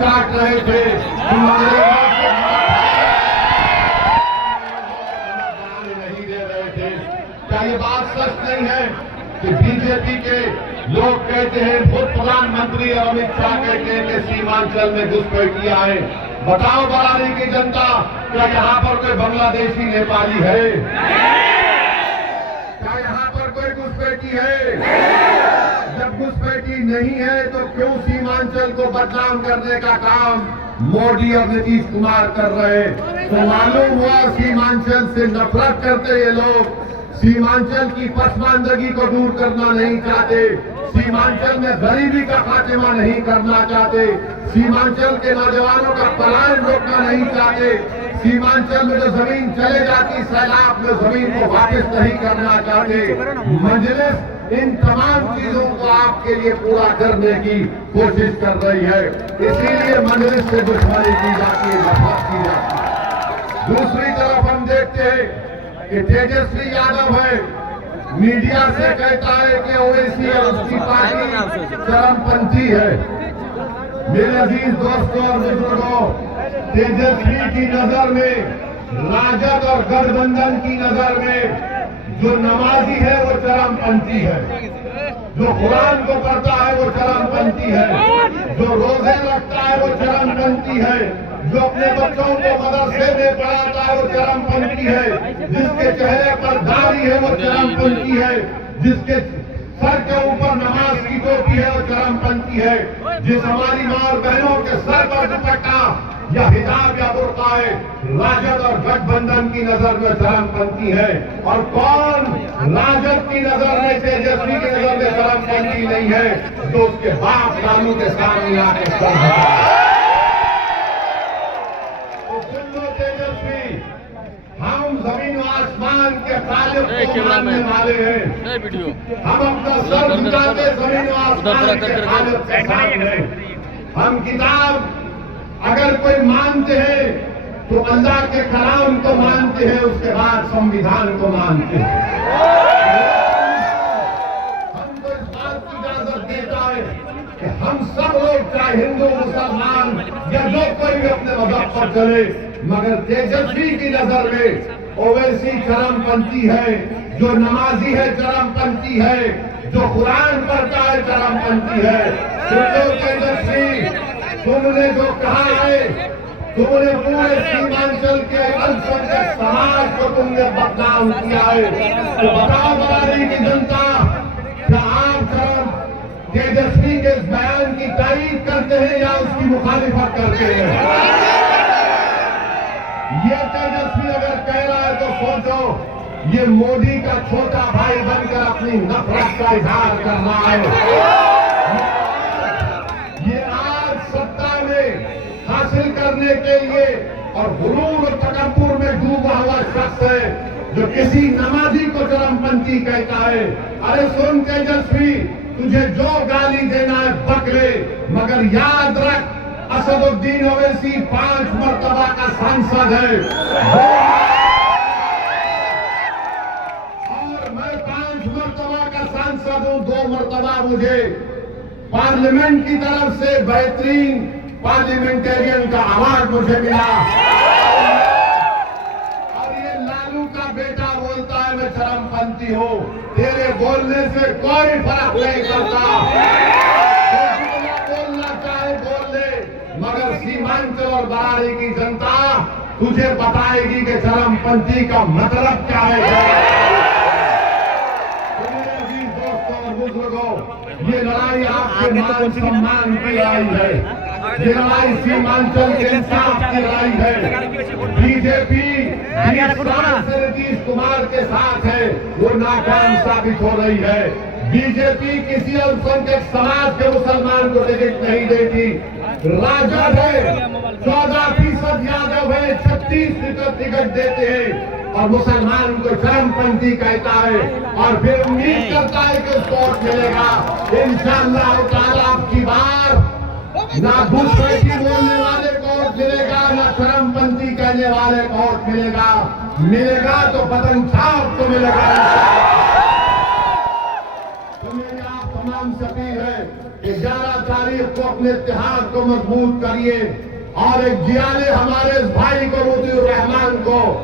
चाट रहे थे नहीं दे रहे थे। क्या ये बात सच नहीं है कि बीजेपी के लोग कहते हैं, खुद प्रधानमंत्री अमित शाह कहते हैं कि सीमांचल में घुसपैठियां हैं? बताओ बरारी की जनता, क्या यहाँ पर कोई बांग्लादेशी नेपाली है? क्या यहाँ पर कोई घुसपैठी है? जब घुसपैठी नहीं है तो क्यों सीमांचल को बदनाम करने का काम मोदी और नीतीश कुमार कर रहे हैं? तो मालूम हुआ सीमांचल से नफरत करते ये लोग, सीमांचल की पसमानदगी को दूर करना नहीं चाहते, सीमांचल में गरीबी का खात्मा नहीं करना चाहते, सीमांचल के नौजवानों का पलायन रोकना नहीं चाहते, सीमांचल में जो जमीन चले जाती सैलाब में जमीन को वापस नहीं करना चाहते। मजलिस इन तमाम चीजों को आपके लिए पूरा करने की कोशिश कर रही है, इसीलिए मजलिस से दुश्मनी की जाती है, नफरत की जाती है। दूसरी तरफ हम देखते हैं कि तेजस्वी यादव है, मीडिया से कहता है कि ओवैसी और उसकी पार्टी चरमपंथी है। मेरे अजीज दोस्तों और बुजुर्गों, तेजस्वी की नजर में, राजद और गठबंधन की नजर में जो नमाजी है वो चरमपंथी है, जो कुरान को पढ़ता है वो चरमपंथी है, जो रोजे रखता है वो चरमपंथी है, जो अपने बच्चों को मदरसे में पढ़ाता है वो चरमपंथी है, जिसके चेहरे पर दाढ़ी है वो चरमपंथी है, जिसके सर के ऊपर नमाज की टोपी है वो चरमपंथी है, जिस हमारी मां और बहनों के सर पर दुपट्टा या हिजाब या बुर्का है, राजद और गठबंधन की नजर में चरमपंथी है। और कौन राजद की नजर में, तेजस्वी की नजर में चरमपंथी नहीं है? जो उसके बाप लालू के सामने आके हम जमीन आसमान के खालिक को मानने वाले हैं, हम अपना सर झुकाते जमीन आसमान के खालिक के सामने। हम किताब अगर कोई मानते हैं तो अल्लाह के कलाम को मानते हैं, उसके बाद संविधान को मानते हैं। हमको इस बात की इजाजत देता है कि हम सब लोग, चाहे हिंदू मुसलमान या जो कोई भी अपने मजहब पर चले, मगर तेजस्वी की नजर में ओवैसी चरमपंथी है, जो नमाजी है चरमपंथी है, जो कुरान पढ़ता है चरमपंथी है। तेजस्वी, तुमने जो कहा है, तुमने पूरे सीमांचल के अल्पसंख्यक समाज को तुमने बदनाम किया है। तो बताओ बरारी की जनता, क्या आप तेजस्वी के इस बयान की तारीफ करते हैं या उसकी मुखालिफत करते हैं? ये तेजस्वी अगर कह रहा है तो सोचो, ये मोदी का छोटा भाई बनकर अपनी नफरत का इजहार कर रहा है। ये आज सत्ता में हासिल करने के लिए और गुरूर और तकब्बुर में डूबा हुआ शख्स है, जो किसी नमाजी को चरमपंथी कहता है। अरे सुन तेजस्वी, तुझे जो गाली देना है बक ले, मगर याद रख, असदुद्दीन ओवैसी 5 मर्तबा का सांसद है और मैं 5 मर्तबा का सांसद हूं। 2 मर्तबा मुझे पार्लियामेंट की तरफ से बेहतरीन पार्लियामेंटेरियन का अवार्ड मुझे मिला। और ये लालू का बेटा बोलता है मैं चरमपंथी हूं। तेरे बोलने से कोई फर्क नहीं पड़ता, बोलना चाहे बोल ले, मगर सीमांचल और बरारी की जनता तुझे बताएगी कि चरमपंथी का मतलब क्या है। ये लड़ाई आपके मान सम्मान की लड़ाई है, ये लड़ाई सीमांचल के इंसाफ की लड़ाई है। बीजेपी नीतीश कुमार के साथ है, वो नाकाम साबित हो रही है। बीजेपी किसी अल्पसंख्यक समाज के मुसलमान को टिकट नहीं देती। राजद है, 14% यादव है, 36% टिकट देते हैं और मुसलमान को चरमपंथी कहता है और फिर उम्मीद करता है कि उसको वोट मिलेगा। इंशाअल्लाह ताला आपकी बार ना घुसपैठी बोलने वाले को वोट मिलेगा, ना चरमपंथी कहने वाले को वोट मिलेगा। मिलेगा तो बदन छाप को मिलेगा। तो मेरी आप तमाम से अपील है कि 11 तारीख को अपने इत्तेहाद को मजबूत करिए और एक जियाले हमारे इस भाई को